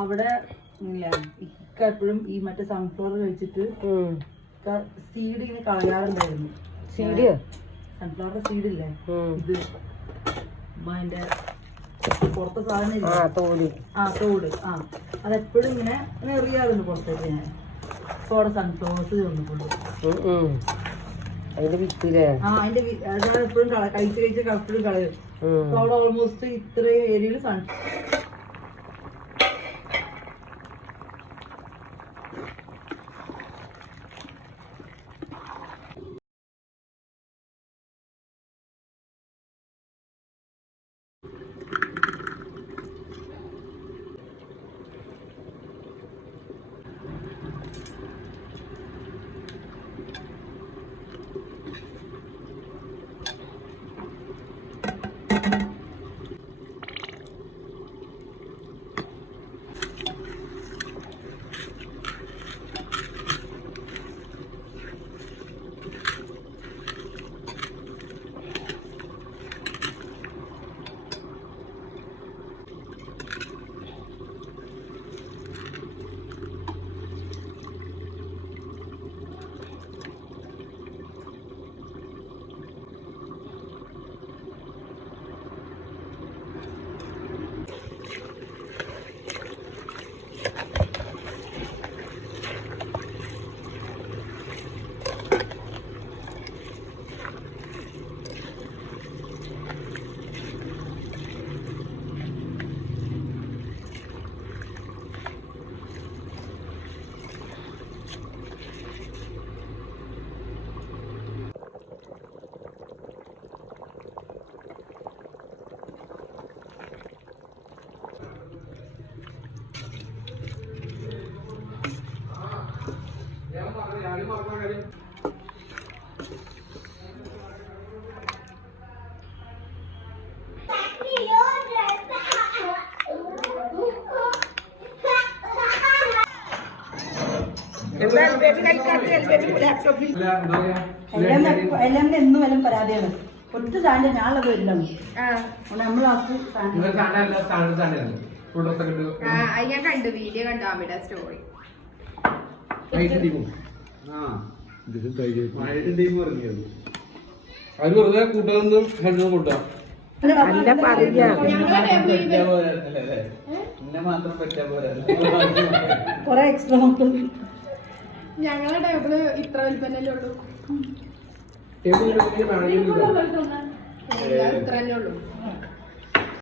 അവിടെ എപ്പോഴും ഈ മറ്റേ സൺഫ്ലവർ കഴിച്ചിട്ട് സീഡ് ഇങ്ങനെ കളയാറുണ്ടായിരുന്നു. സൺഫ്ലവറിന്റെ സീഡ് ഇല്ലേ, ഇത് അതിന്റെ പുറത്തെ സാധനം തോട് അതെപ്പോഴും ഇങ്ങനെ എറിയാറുണ്ട് പുറത്തേക്ക്. ഞാൻ ഇപ്പൊ അവിടെ സൺഫ്ലവേഴ്സ് വന്നിട്ടുണ്ട്. അതിന്റെ വിത്തില്ലേ? അതിന്റെ അതാണ് എപ്പോഴും കഴിച്ച് എപ്പോഴും കളയും. അവിടെ ഓൾമോസ്റ്റ് ഇത്രയും ഏരിയയിൽ എന്നും വല്ല പരാതിയാണ്. ഒറ്റ സാധനം ഞാനുള്ളത് വരില്ലാണ്. ഞാൻ കണ്ടു, വീഡിയോ കണ്ടു അവിടെ സ്റ്റോറി. അത് വെറുതെ കൂട്ടുകാരൊന്നും ഹെൽന്നും കൂട്ടാം. കൊറേ എക്സ്ട്രാ ഞങ്ങളെ ടേബിള് ഇത്ര വലിപ്പന്നല്ലേ ഉള്ളൂ, ഇത്ര തന്നെ ഉള്ളൂ.